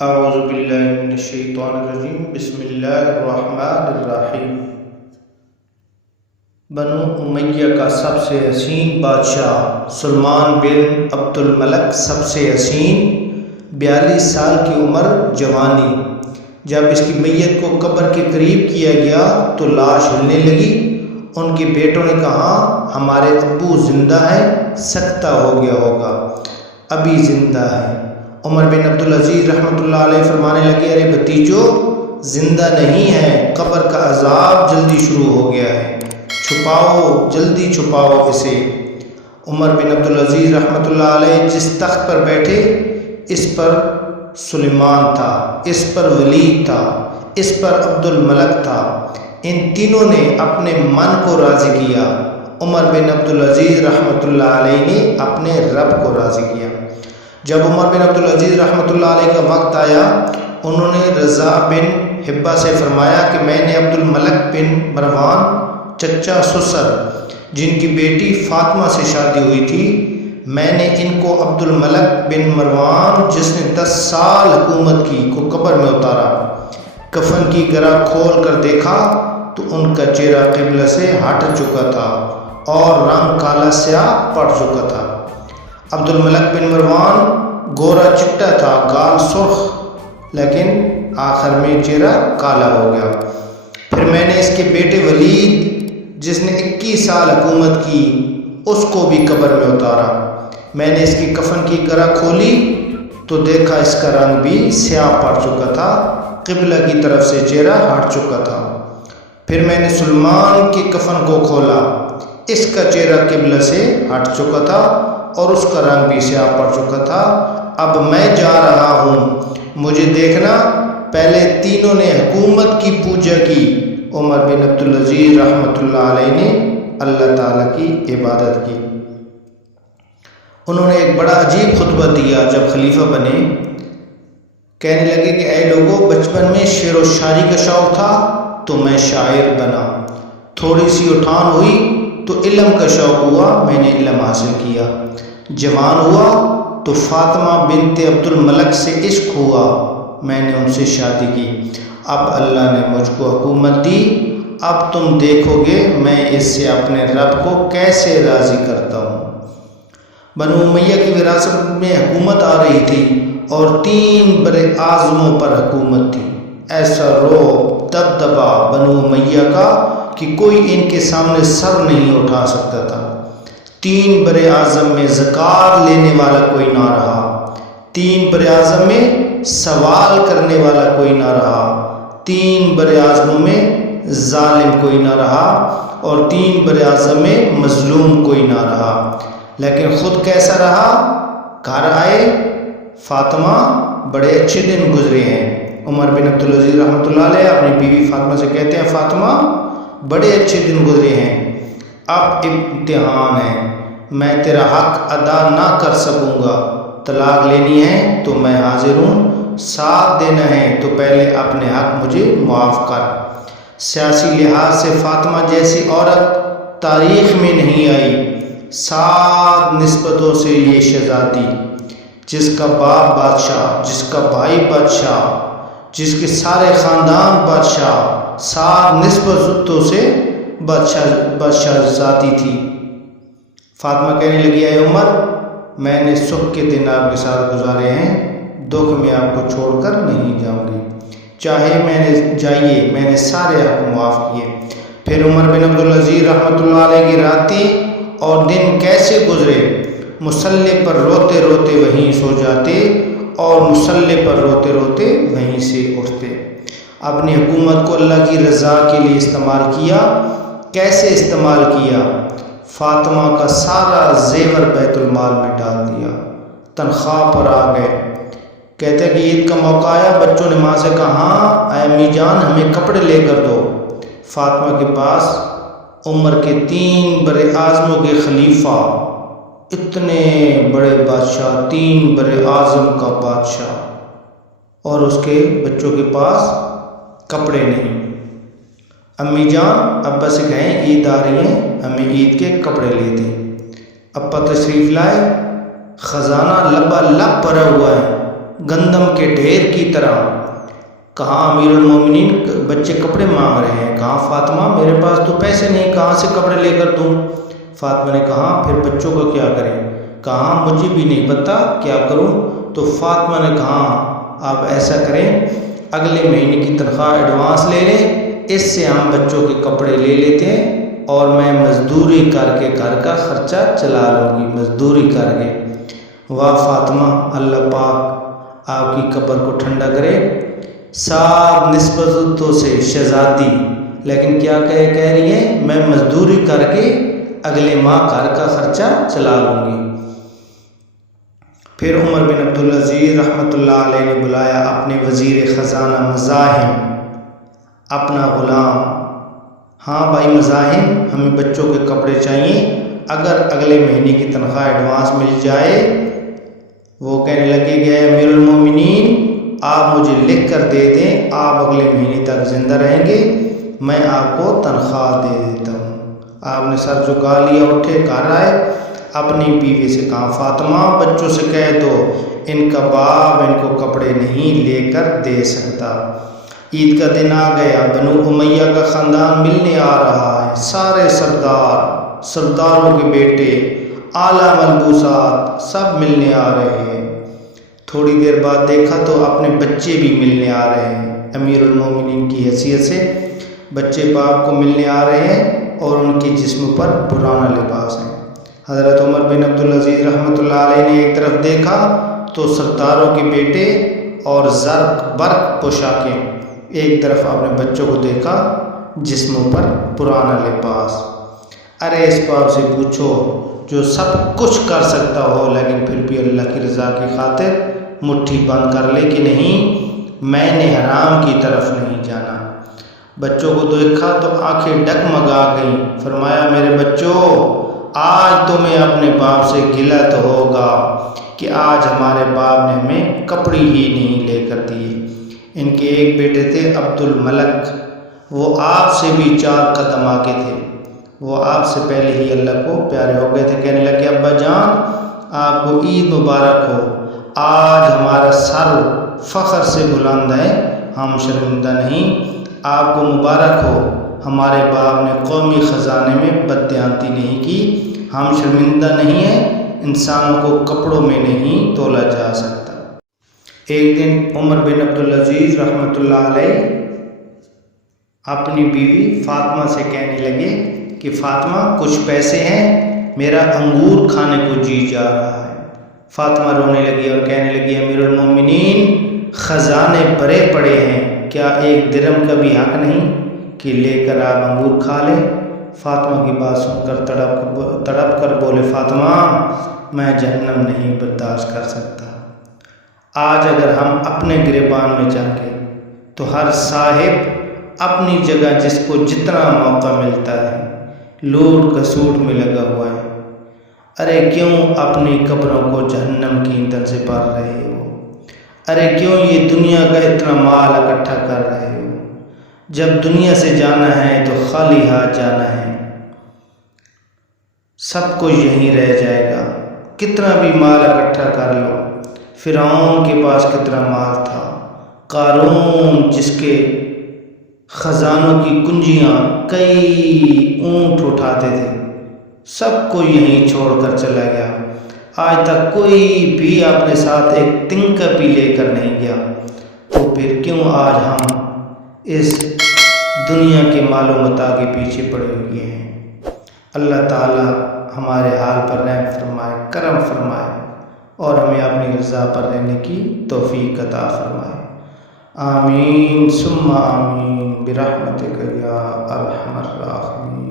اعوذ باللہ من الشیطان الرجیم بسم اللہ الرحمن الرحیم۔ بنو امیہ کا سب سے حسین بادشاہ سلمان بن عبد الملک سب سے حسین، 42 سال کی عمر، جوانی۔ جب اس کی میت کو قبر کے قریب کیا گیا تو لاش ہلنے لگی۔ ان کے بیٹوں نے کہا ہمارے ابو زندہ ہیں، سکتہ ہو گیا ہوگا، ابھی زندہ ہے۔ عمر بن عبدالعزیز رحمۃ اللہ علیہ فرمانے لگے ارے بھتیجو، زندہ نہیں ہے، قبر کا عذاب جلدی شروع ہو گیا ہے، چھپاؤ، جلدی چھپاؤ اسے۔ عمر بن عبدالعزیز رحمۃ اللہ علیہ جس تخت پر بیٹھے، اس پر سلیمان تھا، اس پر ولید تھا، اس پر عبد الملک تھا۔ ان تینوں نے اپنے من کو راضی کیا۔ عمر بن عبدالعزیز رحمۃ اللہ علیہ نے اپنے رب کو راضی کیا۔ جب عمر بن عبدالعزیز رحمۃ اللہ علیہ کا وقت آیا، انہوں نے رضا بن حبہ سے فرمایا کہ میں نے عبد الملک بن مروان، چچا سسر، جن کی بیٹی فاطمہ سے شادی ہوئی تھی، میں نے ان کو عبد الملک بن مروان جس نے 10 سال حکومت کی کو قبر میں اتارا۔ کفن کی گرہ کھول کر دیکھا تو ان کا چہرہ قبلہ سے ہٹ چکا تھا اور رنگ کالا سیاہ پڑ چکا تھا۔ عبد الملک بن مروان گورا چٹا تھا، گال سرخ، لیکن آخر میں چہرہ کالا ہو گیا۔ پھر میں نے اس کے بیٹے ولید جس نے 21 سال حکومت کی، اس کو بھی قبر میں اتارا۔ میں نے اس کی کفن کی گرہ کھولی تو دیکھا اس کا رنگ بھی سیاہ پڑ چکا تھا، قبلہ کی طرف سے چہرہ ہٹ چکا تھا۔ پھر میں نے سلمان کی کفن کو کھولا، اس کا چہرہ قبلہ سے ہٹ چکا تھا اور اس کا رنگ بھی سیاہ پڑ چکا تھا۔ اب میں جا رہا ہوں، مجھے دیکھنا۔ پہلے تینوں نے حکومت کی پوجا کی۔ عمر بن عبدالعزیز رحمۃ اللہ علیہ نے اللہ تعالیٰ کی عبادت کی۔ انہوں نے ایک بڑا عجیب خطبہ دیا جب خلیفہ بنے۔ کہنے لگے کہ اے لوگوں، بچپن میں شعر و شاعری کا شوق تھا تو میں شاعر بنا، تھوڑی سی اٹھان ہوئی تو علم کا شوق ہوا، میں نے علم حاصل کیا، جوان ہوا تو فاطمہ بنت عبد الملک سے عشق ہوا، میں نے ان سے شادی کی۔ اب اللہ نے مجھ کو حکومت دی، اب تم دیکھو گے میں اس سے اپنے رب کو کیسے راضی کرتا ہوں۔ بنو امیہ کی وراثت میں حکومت آ رہی تھی اور 3 برے اعظموں پر حکومت تھی۔ ایسا رعب، دبدبا بنو امیہ کا کہ کوئی ان کے سامنے سر نہیں اٹھا سکتا تھا۔ 3 برے اعظم میں زکوٰۃ لینے والا کوئی نہ رہا، 3 برے اعظم میں سوال کرنے والا کوئی نہ رہا، 3 برے اعظموں میں ظالم کوئی نہ رہا اور 3 برے اعظم میں مظلوم کوئی نہ رہا۔ لیکن خود کیسا رہا؟ گھر آئے، فاطمہ بڑے اچھے دن گزرے ہیں۔ عمر بن عبدالعزیز رحمۃ اللہ علیہ اپنی بیوی فاطمہ سے کہتے ہیں فاطمہ بڑے اچھے دن گزرے ہیں، اب امتحان ہے، میں تیرا حق ادا نہ کر سکوں گا، طلاق لینی ہے تو میں حاضر ہوں، ساتھ دینا ہے تو پہلے اپنے حق مجھے معاف کر۔ سیاسی لحاظ سے فاطمہ جیسی عورت تاریخ میں نہیں آئی۔ 7 نسبتوں سے یہ شہزادی، جس کا باپ بادشاہ، جس کا بھائی بادشاہ، جس کے سارے خاندان بادشاہ، 7 نسبتوں سے بادشاہ ذاتی تھی۔ فاطمہ کہنے لگی اے عمر، میں نے سکھ کے دن آپ کے ساتھ گزارے ہیں، دکھ میں آپ کو چھوڑ کر نہیں جاؤں گی، چاہے میں نے سارے حق معاف کیے۔ پھر عمر بن عبدالعزیز رحمۃ اللہ علیہ کی راتیں اور دن کیسے گزرے؟ مصلی پر روتے روتے وہیں سو جاتے اور مصلی پر روتے روتے وہیں سے اٹھتے۔ اپنی حکومت کو اللہ کی رضا کے لیے استعمال کیا۔ کیسے استعمال کیا؟ فاطمہ کا سارا زیور بیت المال میں ڈال دیا، تنخواہ پر آ گئے۔ کہتے ہیں کہ عید کا موقع آیا، بچوں نے ماں سے کہا ہاں اے امی جان ہمیں کپڑے لے کر دو۔ فاطمہ کے پاس عمر کے 3 برے اعظموں کے خلیفہ، اتنے بڑے بادشاہ، 3 برے اعظم کا بادشاہ، اور اس کے بچوں کے پاس کپڑے نہیں۔ امی جان ابا سے کہیں عید آ رہی ہے، ہمیں عید کے کپڑے لے دیں۔ ابا تشریف لائے، خزانہ لبا لب بھرا ہوا ہے، گندم کے ڈھیر کی طرح۔ کہاں امیر المومنین بچے کپڑے مانگ رہے ہیں، کہاں فاطمہ میرے پاس تو پیسے نہیں، کہاں سے کپڑے لے کر دوں؟ فاطمہ نے کہا پھر بچوں کو کیا کریں؟ کہا مجھے بھی نہیں پتا کیا کروں۔ تو فاطمہ نے کہا آپ ایسا کریں، اگلے مہینے کی تنخواہ ایڈوانس لے لیں، اس سے ہم بچوں کے کپڑے لے لیتے ہیں اور میں مزدوری کر کے گھر کا خرچہ چلا لوں گی، مزدوری کر کے۔ واہ فاطمہ، اللہ پاک آپ کی قبر کو ٹھنڈا کرے۔ سات نسبتوں سے شہزادی، لیکن کیا کہہ رہی ہے؟ میں مزدوری کر کے اگلے ماہ گھر کا خرچہ چلا لوں گی۔ پھر عمر بن عبدالعزیز رحمۃ اللہ علیہ نے بلایا اپنے وزیر خزانہ مزاحم، اپنا غلام۔ ہاں بھائی مزاحم، ہمیں بچوں کے کپڑے چاہیے، اگر اگلے مہینے کی تنخواہ ایڈوانس مل جائے۔ وہ کہنے لگے کہ امیر المومنین آپ مجھے لکھ کر دے دیں، آپ اگلے مہینے تک زندہ رہیں گے، میں آپ کو تنخواہ دے دیتا ہوں۔ آپ نے سر جھکا لیا، اٹھے، گھر آئے، اپنی بیوی سے کہا فاطمہ بچوں سے کہہ دو ان کا باپ ان کو کپڑے نہیں لے کر دے سکتا۔ عید کا دن آ گیا، بنو امیہ کا خاندان ملنے آ رہا ہے، سارے سرداروں کے بیٹے، اعلیٰ ملبوسات سب ملنے آ رہے ہیں۔ تھوڑی دیر بعد دیکھا تو اپنے بچے بھی ملنے آ رہے ہیں۔ امیر المومنین کی حیثیت سے بچے باپ کو ملنے آ رہے ہیں اور ان کے جسم پر پرانا لباس ہے۔ حضرت عمر بن عبدالعزیز رحمۃ اللہ علیہ نے ایک طرف دیکھا تو سرداروں کے بیٹے اور زرق برق پوشاکیں، ایک طرف اپنے بچوں کو دیکھا جسموں پر پرانا لباس۔ ارے اس باپ سے پوچھو جو سب کچھ کر سکتا ہو لیکن پھر بھی اللہ کی رضا کی خاطر مٹھی بند کر لے کہ نہیں میں نے حرام کی طرف نہیں جانا۔ بچوں کو دیکھا تو آنکھیں ڈگمگا گئیں۔ فرمایا میرے بچوں، آج تمہیں اپنے باپ سے گلہ تو ہوگا کہ آج ہمارے باپ نے ہمیں کپڑے ہی نہیں لے کر دیے۔ ان کے ایک بیٹے تھے عبد الملک، وہ آپ سے بھی 4 قدم آگے تھے، وہ آپ سے پہلے ہی اللہ کو پیارے ہو گئے تھے۔ کہنے لگے ابا جان آپ کو عید مبارک ہو، آج ہمارا سر فخر سے بلند ہے، ہم شرمندہ نہیں، آپ کو مبارک ہو، ہمارے باپ نے قومی خزانے میں بددیانتی نہیں کی، ہم شرمندہ نہیں ہیں، انسانوں کو کپڑوں میں نہیں تولا جا سکتا۔ ایک دن عمر بن عبدالعزیز رحمۃ اللہ علیہ اپنی بیوی فاطمہ سے کہنے لگے کہ فاطمہ کچھ پیسے ہیں، میرا انگور کھانے کو جی جا رہا ہے۔ فاطمہ رونے لگی اور کہنے لگی امیر المومنین خزانے بھرے پڑے ہیں، کیا 1 درہم کا بھی حق نہیں کہ لے کر آپ انگور کھا لیں؟ فاطمہ کی بات سن کر تڑپ کر بولے فاطمہ میں جہنم نہیں برداشت کر سکتا۔ آج اگر ہم اپنے گریبان میں چاہیں تو ہر صاحب اپنی جگہ جس کو جتنا موقع ملتا ہے لوٹ کسوٹ میں لگا ہوا ہے۔ ارے کیوں اپنی قبروں کو جہنم کی ایندھن سے بھر رہے ہو؟ ارے کیوں یہ دنیا کا اتنا مال اکٹھا کر رہے ہو؟ جب دنیا سے جانا ہے تو خالی ہاتھ جانا ہے، سب کچھ یہیں رہ جائے گا۔ کتنا بھی مال اکٹھا کر لو، فرعون کے پاس کتنا مال تھا، قارون جس کے خزانوں کی کنجیاں کئی اونٹ اٹھاتے تھے، سب کو یہیں چھوڑ کر چلا گیا۔ آج تک کوئی بھی اپنے ساتھ ایک تنکا بھی لے کر نہیں گیا، تو پھر کیوں آج ہم اس دنیا کے مال و متاع کے پیچھے پڑے ہوئے ہیں؟ اللہ تعالی ہمارے حال پر رحم فرمائے، کرم فرمائے اور ہمیں اپنی رضا پر رہنے کی توفیق عطا فرمائے۔ آمین ثم آمین برحمتک یا ارحم الراحمین۔